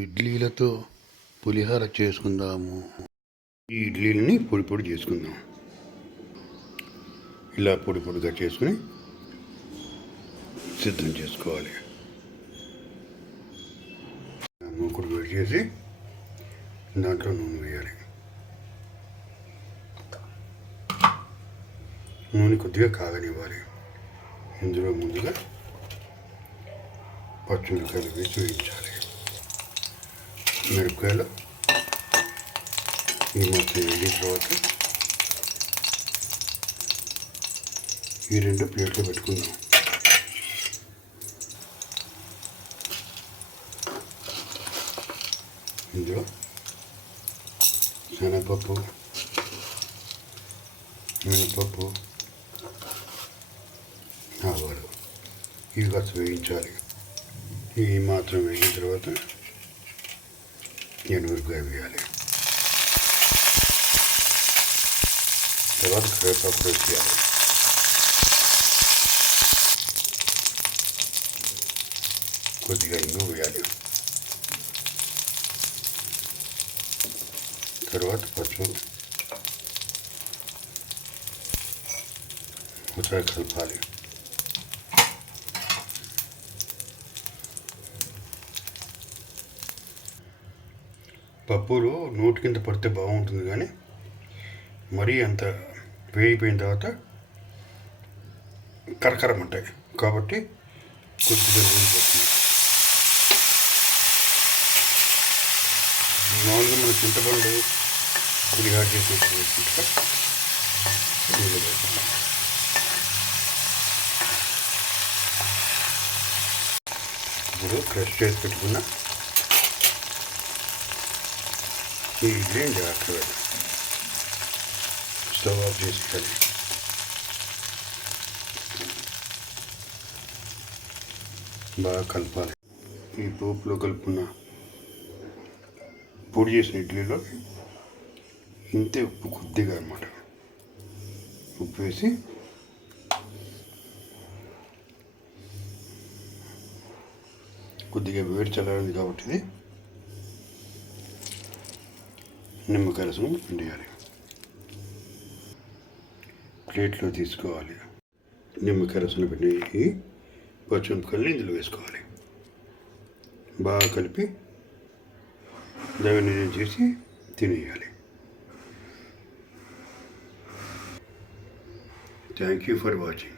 ఇడ్లీలతో పులిహోర చేసుకుందాము. ఈ ఇడ్లీలని పొడి పొడి చేసుకుందాం. ఇలా పొడి పొడిగా చేసుకుని సిద్ధం చేసుకోవాలి. మూకుడు వేడి చేసి దాంట్లో నూనె వేయాలి. నూనె కొద్దిగా కాగనివ్వాలి. ఇందులో ముందుగా పచ్చిమిరపకాయలు వేసి వేయించాలి. మిరపకాయలు ఈ మొత్తం వేగిన తర్వాత ఈ రెండు ప్లేట్లు పెట్టుకుందాం. ఇందులో శనగపప్పు, మినపప్పు, ఆవాలు ఇవి కాస్త వేయించాలి. ఇవి మాత్రం వేగిన తర్వాత ఎండుమిరపకాయ వేయాలి. తర్వాత కరివేపాకు వేసేయాలి. కొద్దిగా ఇంగు వేయాలి. తర్వాత పసుపు ఒకసారి కలపాలి. పప్పులు నోటి కింద పడితే బాగుంటుంది, కానీ మరీ అంత వేగిపోయిన తర్వాత కరకరం ఉంటాయి. కాబట్టి కొద్దిగా వేగిపోతుంది. మామూలుగా మన చింతపండు పులిహోర చేసినట్టు వేసుకుంటా ఇప్పుడు క్రష్ చేసి పెట్టుకున్న ఈ ఇడ్లీని జాగ్రత్తగా స్టవ్ ఆఫ్ చేసేయాలి. బాగా కలపాలి. ఈ పోపులో కలుపుకున్న పొడి చేసిన ఇడ్లీలో ఇంతే ఉప్పు కొద్దిగా అన్నమాట. ఉప్పు వేసి కొద్దిగా వేడి చల్లారింది కాబట్టి ఇది నిమ్మకాయ రసం పిండేయాలి. ప్లేట్లో తీసుకోవాలి. నిమ్మకాయ రసం పిండి పచ్చిమిరపకాయలు ఇందులో వేసుకోవాలి. బాగా కలిపి దాన్ని చేసి తినేయాలి. Thank you for watching.